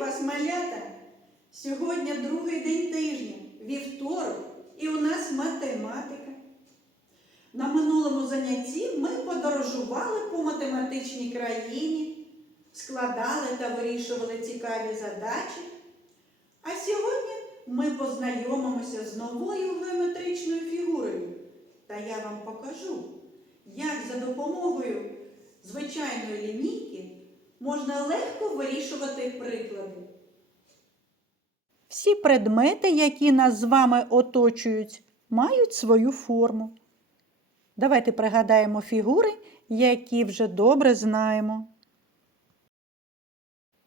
вас, малята! Сьогодні другий день тижня, вівторок, і у нас математика. На минулому занятті ми подорожували по математичній країні, складали та вирішували цікаві задачі. А сьогодні ми познайомимося з новою геометричною фігурою. Та я вам покажу, як за допомогою звичайної лінійки можна легко вирішувати приклади. Всі предмети, які нас з вами оточують, мають свою форму. Давайте пригадаємо фігури, які вже добре знаємо.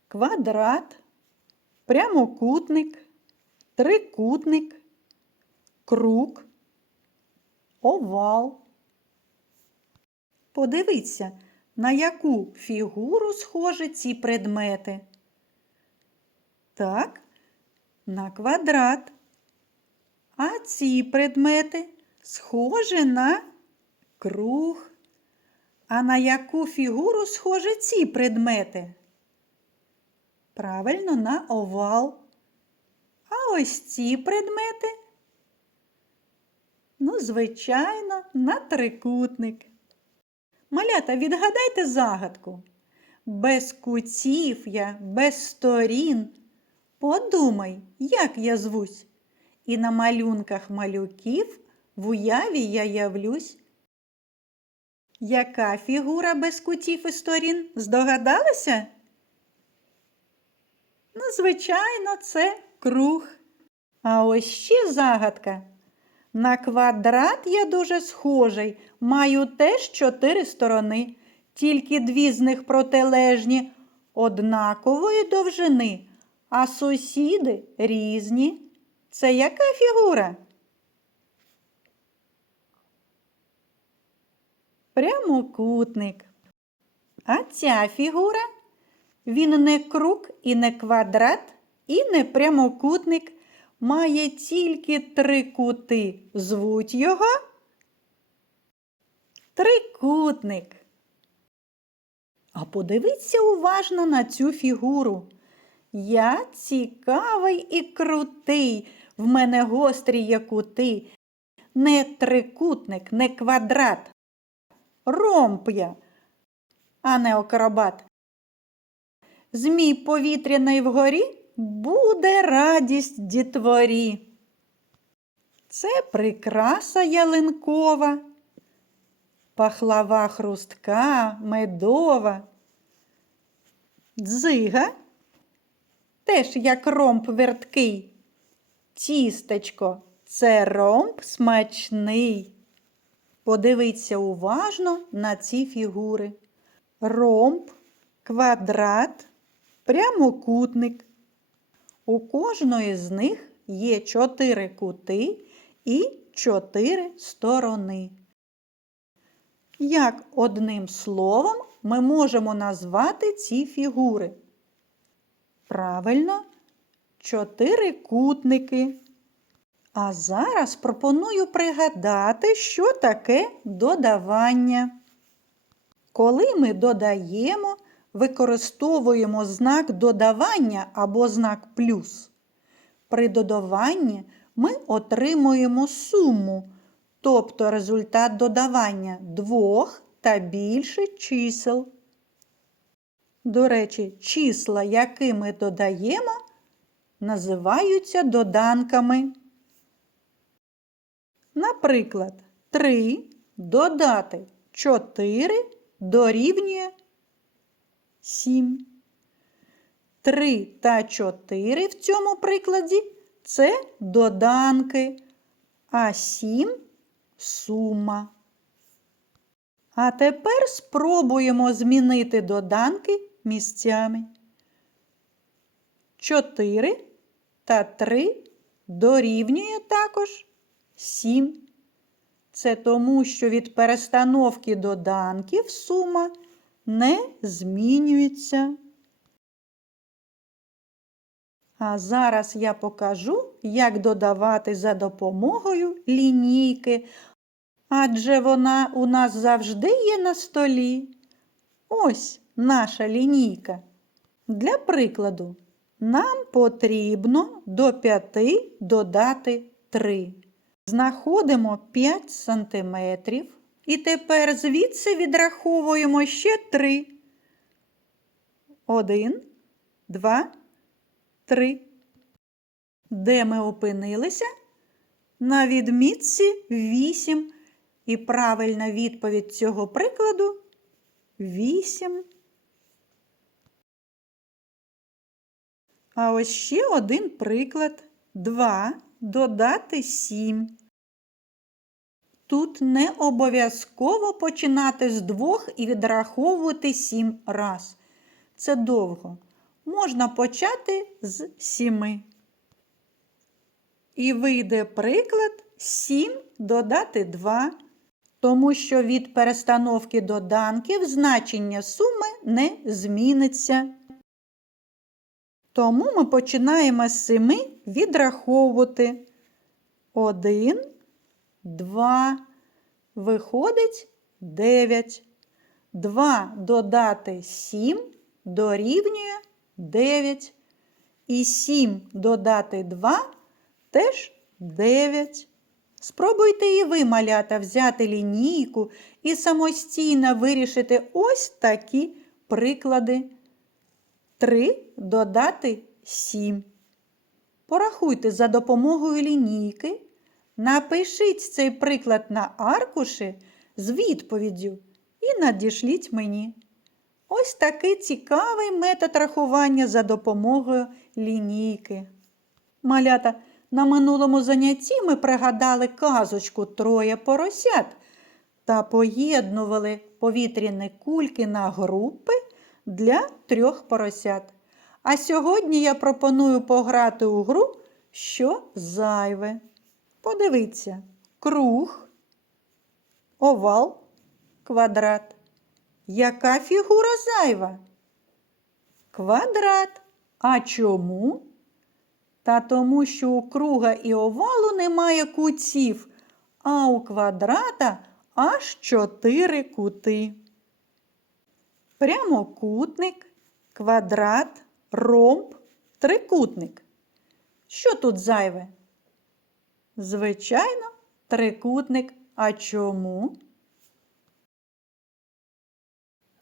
Квадрат, прямокутник, трикутник, круг, овал. Подивіться, на яку фігуру схожі ці предмети. Так, на квадрат. А ці предмети схожі на круг. А на яку фігуру схожі ці предмети? Правильно, на овал. А ось ці предмети. Ну, звичайно, на трикутник. Малята, відгадайте загадку. Без кутів я, без сторін. Подумай, як я звусь. І на малюнках малюків в уяві я явлюсь. Яка фігура без кутів і сторін? Здогадалися? Ну, звичайно, це круг. А ось ще загадка. На квадрат я дуже схожий, маю теж чотири сторони, тільки дві з них протилежні, однакової довжини, а сусіди різні. Це яка фігура? Прямокутник. А ця фігура? Він не круг і не квадрат, і не прямокутник. Має тільки три кути. Звуть його трикутник. А подивіться уважно на цю фігуру. Я цікавий і крутий, в мене гострі є кути. Не трикутник, не квадрат. Ромб я, а не акробат. Змій повітряний вгорі буде радість дітворі. Це прикраса ялинкова, пахлава хрустка, медова. Дзига теж як ромб верткий. Тістечко це ромб смачний. Подивіться уважно на ці фігури. Ромб, квадрат, прямокутник. У кожної з них є чотири кути і чотири сторони. Як одним словом ми можемо назвати ці фігури? Правильно, чотирикутники. А зараз пропоную пригадати, що таке додавання. Коли ми додаємо, використовуємо знак додавання або знак плюс. При додаванні ми отримуємо суму, тобто результат додавання двох та більше чисел. До речі, числа, які ми додаємо, називаються доданками. Наприклад, 3 додати 4 дорівнює 7. 3 та 4 в цьому прикладі це доданки, а 7 сума. А тепер спробуємо змінити доданки місцями. 4 та 3 дорівнює також 7. Це тому, що від перестановки доданків сума не змінюється. А зараз я покажу, як додавати за допомогою лінійки, адже вона у нас завжди є на столі. Ось наша лінійка. Для прикладу, Нам потрібно до 5 додати 3. Знаходимо 5 сантиметрів. І тепер звідси відраховуємо ще 3. 1, 2, 3. Де ми опинилися? На відмітці 8. І правильна відповідь цього прикладу 8. А ось ще один приклад. 2 додати 7. Тут не обов'язково починати з двох і відраховувати 7 раз. Це довго. Можна почати з 7. І вийде приклад 7 додати 2, тому що від перестановки доданків значення суми не зміниться. Тому ми починаємо з 7 відраховувати. 1, 2, виходить 9. 2 додати 7 дорівнює 9. І 7 додати 2 теж 9. Спробуйте і ви, малята, взяти лінійку і самостійно вирішити ось такі приклади. 3 додати 7. Порахуйте за допомогою лінійки. Напишіть цей приклад на аркуші з відповіддю і надішліть мені. Ось такий цікавий метод рахування за допомогою лінійки. Малята, на минулому занятті ми пригадали казочку Троє поросят та поєднували повітряні кульки на групи для трьох поросят. А сьогодні я пропоную пограти у гру, що зайве. Подивіться, круг, овал, квадрат. Яка фігура зайва? Квадрат. А чому? Та тому, що у круга і овалу немає кутів, а у квадрата аж чотири кути. Прямокутник, квадрат, ромб, трикутник. Що тут зайве? Звичайно, трикутник. А чому?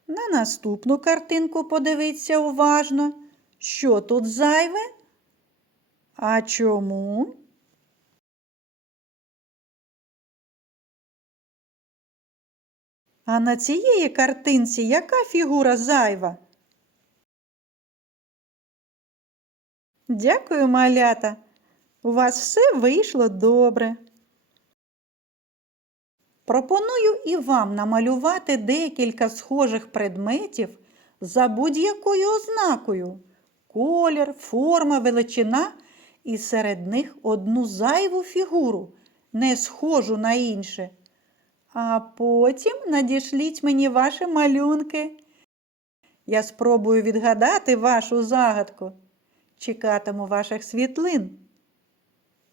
На наступну картинку подивіться уважно. Що тут зайве? А чому? А на цієї картинці яка фігура зайва? Дякую, малята. У вас все вийшло добре. Пропоную і вам намалювати декілька схожих предметів за будь-якою ознакою. Колір, форма, величина і серед них одну зайву фігуру, не схожу на інше. А потім надішліть мені ваші малюнки. Я спробую відгадати вашу загадку. Чекатиму ваших світлин.